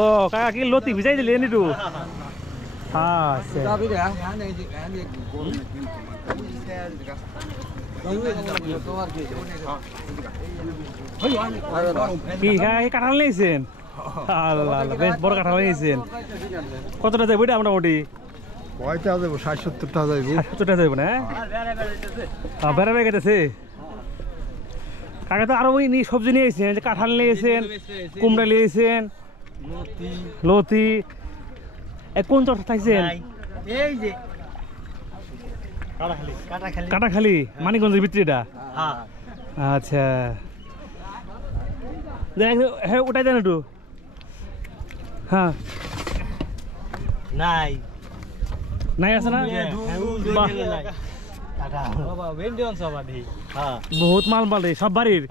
ও কাকা কি লতি ভিজাই দিলেন একটু আচ্ছা কি হ্যাঁ কাঁঠাল নিয়েছেন আল্লাহ বেশ বড় কাঁঠাল নিয়েছেন কতটা যাবো এটা মোটামুটি কয়টা যাবো 60-70টা যাইব 70টা যাইব না বেড়া বেড়ে গেছে কাকা তো আরো ওই সবজি নিয়েছেন কাঁঠাল নিয়েছেন কুমড়া নিয়েছেন লতি কোন চরটা থাকছেন কাটাখালি মানিকগঞ্জের ভিতরে আচ্ছা হ্যাঁ ওটাই দেন একটু হ্যাঁ নাই নাই আছে না বাহ বহুত মাল মাল সব বাড়ির